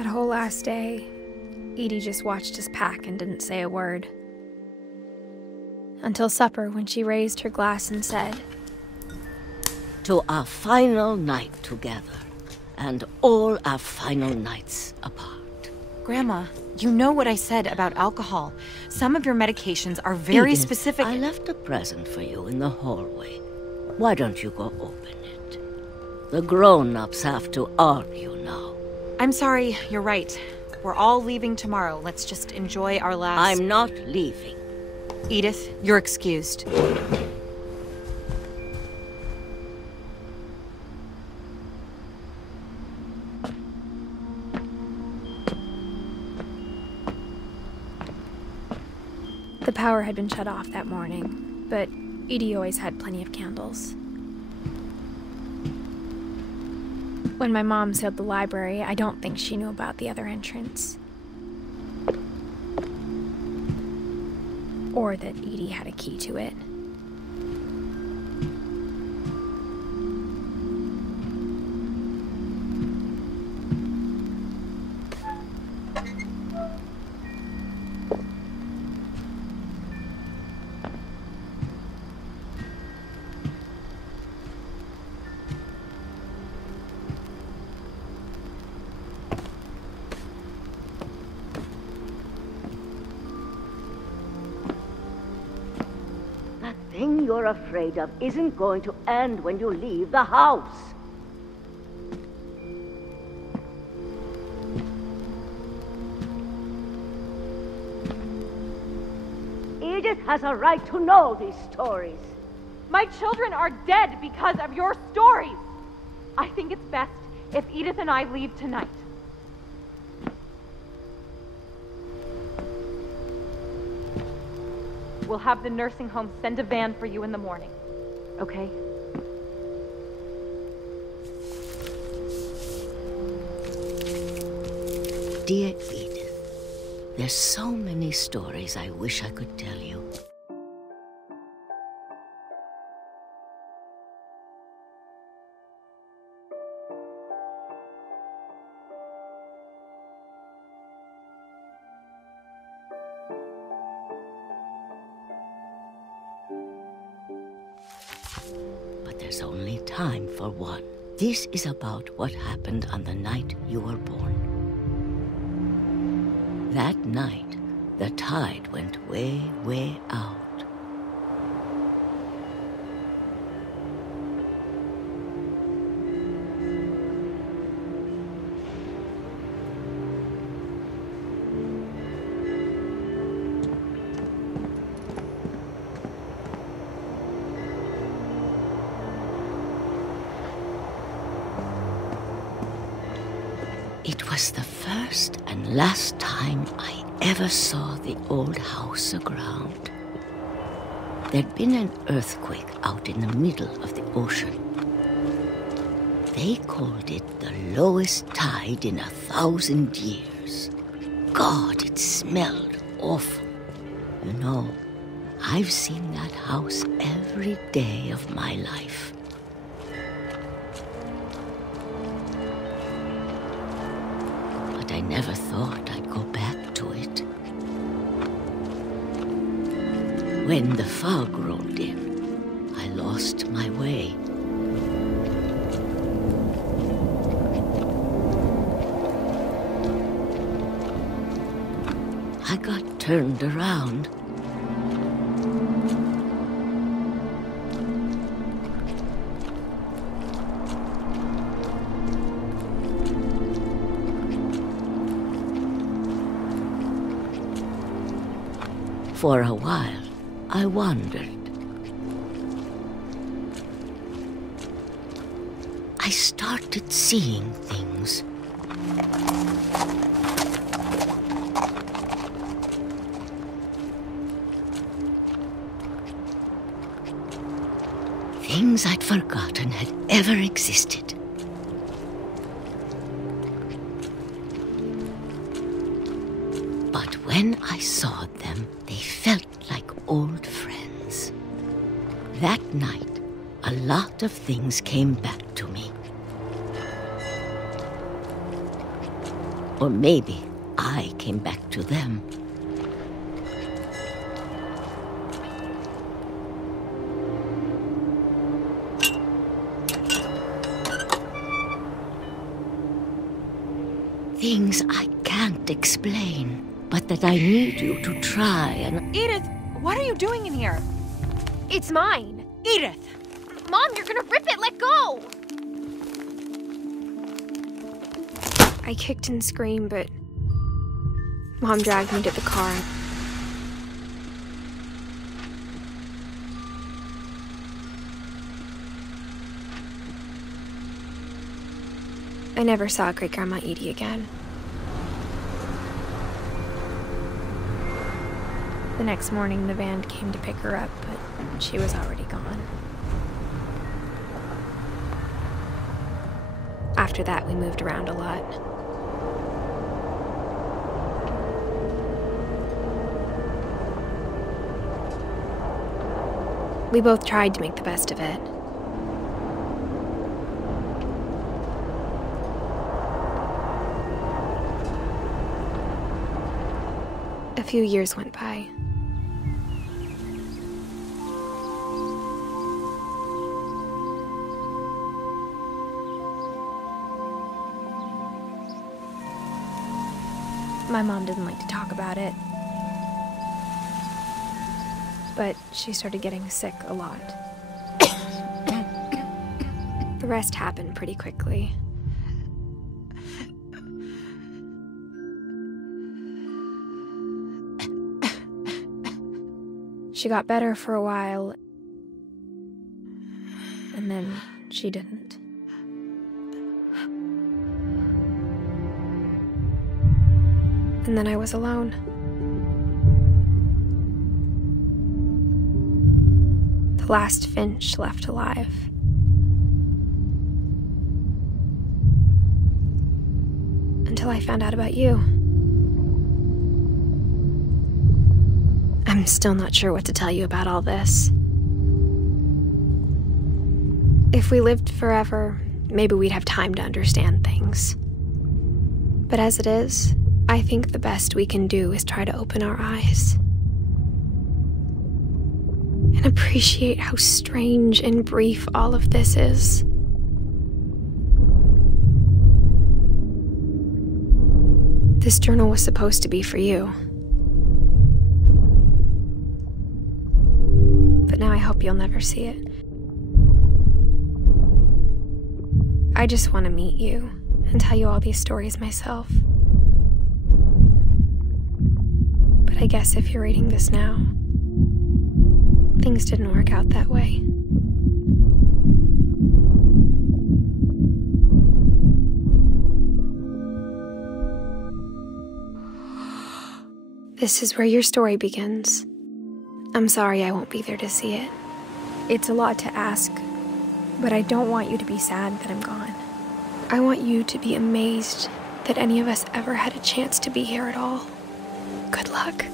That whole last day, Edie just watched us pack and didn't say a word. Until supper, when she raised her glass and said, "To our final night together, and all our final nights apart." Grandma, you know what I said about alcohol. Some of your medications are very Edith, specific. I left a present for you in the hallway. Why don't you go open it? The grown-ups have to argue now. I'm sorry, you're right. We're all leaving tomorrow. Let's just enjoy our last... I'm not leaving. Edith, you're excused. The power had been shut off that morning, but Edie always had plenty of candles. When my mom sealed the library, I don't think she knew about the other entrance. Or that Edie had a key to it. That thing you're afraid of isn't going to end when you leave the house. Edith has a right to know these stories. My children are dead because of your stories. I think it's best if Edith and I leave tonight. We'll have the nursing home send a van for you in the morning, okay? Dear Edith, there's so many stories I wish I could tell you. But there's only time for one. This is about what happened on the night you were born. That night, the tide went way, way out. It was the first and last time I ever saw the old house aground. There'd been an earthquake out in the middle of the ocean. They called it the lowest tide in 1,000 years. God, it smelled awful. You know, I've seen that house every day of my life. I never thought I'd go back to it. When the fog rolled in, I lost my way. I got turned around. For a while, I wondered. I started seeing things. Things I'd forgotten had ever existed. But when I saw them, they felt like old friends. That night, a lot of things came back to me. Or maybe I came back to them. Things I can't explain, but that I need you to try and... Edith, what are you doing in here? It's mine! Edith! Mom, you're gonna rip it! Let go! I kicked and screamed, but Mom dragged me to the car. I never saw Great-Grandma Edie again. The next morning, the van came to pick her up, but she was already gone. After that, we moved around a lot. We both tried to make the best of it. A few years went by. My mom didn't like to talk about it, but she started getting sick a lot. The rest happened pretty quickly. She got better for a while, and then she didn't. And then I was alone. The last Finch left alive. Until I found out about you. I'm still not sure what to tell you about all this. If we lived forever, maybe we'd have time to understand things. But as it is, I think the best we can do is try to open our eyes and appreciate how strange and brief all of this is. This journal was supposed to be for you. But now I hope you'll never see it. I just want to meet you and tell you all these stories myself. But I guess if you're reading this now, things didn't work out that way. This is where your story begins. I'm sorry I won't be there to see it. It's a lot to ask, but I don't want you to be sad that I'm gone. I want you to be amazed that any of us ever had a chance to be here at all. Good luck.